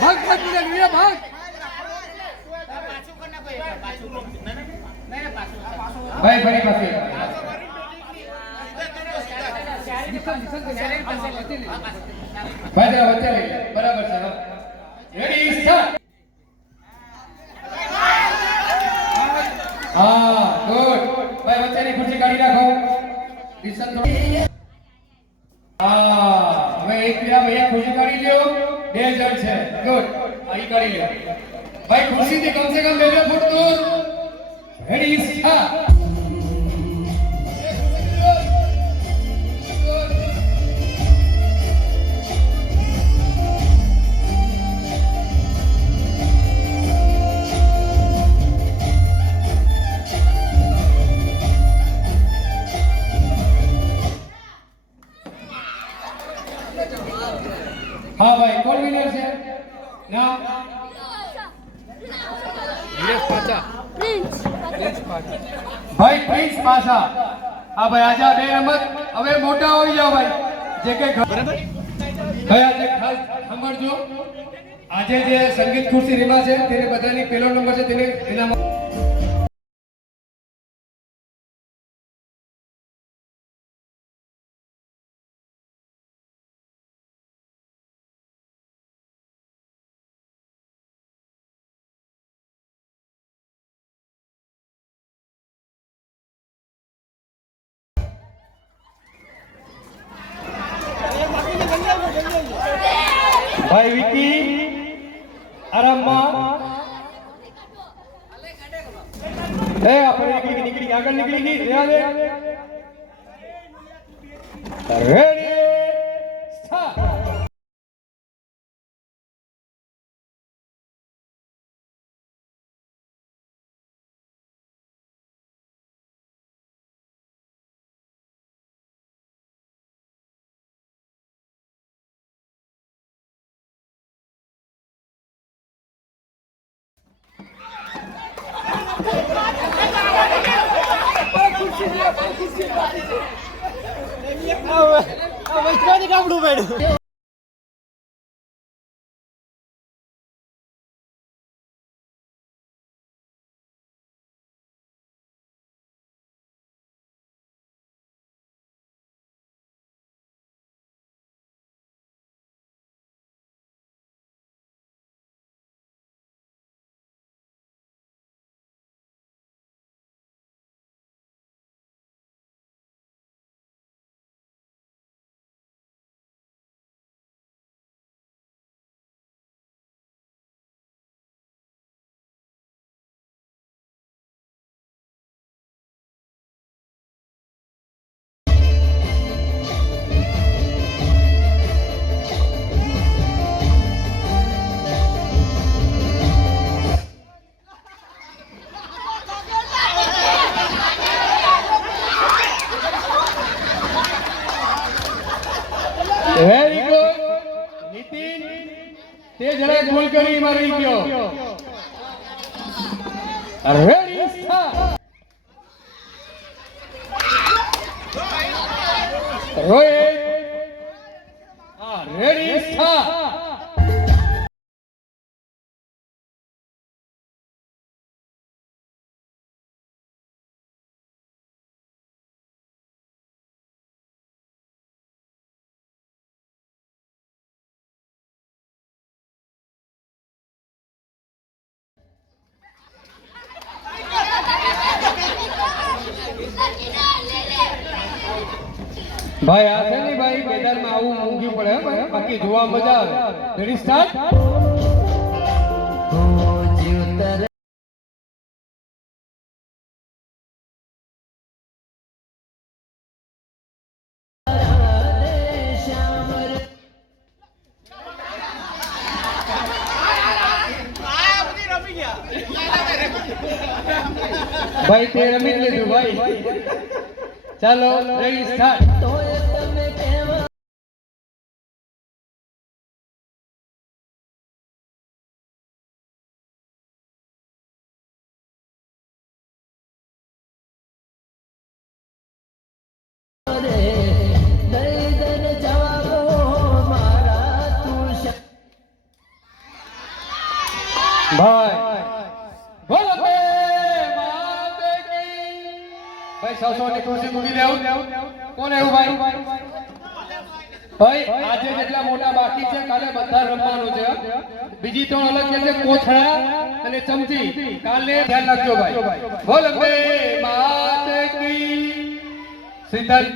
ભાગ ભાગ વીરા ભાગ ભાઈ ફરી પાસે ભાઈ જરા વચ્ચે લઈ લે બરાબર છે રેડી સ્ટાર્ટ હા ગુડ ભાઈ વચ્ચેની ખુરશી કાઢી રાખો દિશન હા હવે એક વીરા ભાઈ ખુરશી કાઢી લ્યો બે જણ છે ગુડ આઈ કાઢી લ્યો ભાઈ ખુરશીથી કમસે કમ 2 ફૂટ દૂર રેડી સ્ટાર્ટ हाँ भाई कौन विनर है नाम भाई प्रिंस पासा हाँ भाई आजा बे रमत હવે મોટા હોઈ જાવ ભાઈ જે કે બરાબર ભાઈ આજે ખાસ સાંભળજો આજે જે સંગીત ખુરશી રીમા છે તેને બધાની પહેલો નંબર છે તેને ઇનામ भाई विकी आराम ए આપણે નીકળી આગળ નીકળી ગઈ રેડી સ્ટાર્ટ ગામડું પડ્યું વેરી ગુડ નીતિન તે જરા ગોલ કરી મારી ગયો રેડી સ્ટાર્ટ રોહિત હા રેડી સ્ટાર્ટ भाई आते नहीं भाई मैदान में आવું મૂંગી પડે બાકી જોવા મજા આવે રેડી સ્ટાર્ટ भाई ते रमी लीधું भाई ચાલો રેડી સ્ટાર્ટ ભાઈ બોલો બે માતે કી ભાઈ 600 ની ખુરશી મૂકી દેવું કોણ એવું ભાઈ ભાઈ આજે જેટલા મોટા બાકી છે કાલે બધા રમવાનું છે બીજી ત્રણ અલગ છે કોથળા અને ચમચી કાલે ધ્યાન રાખજો ભાઈ બોલો બે માતે કી સિદ્ધાર્થ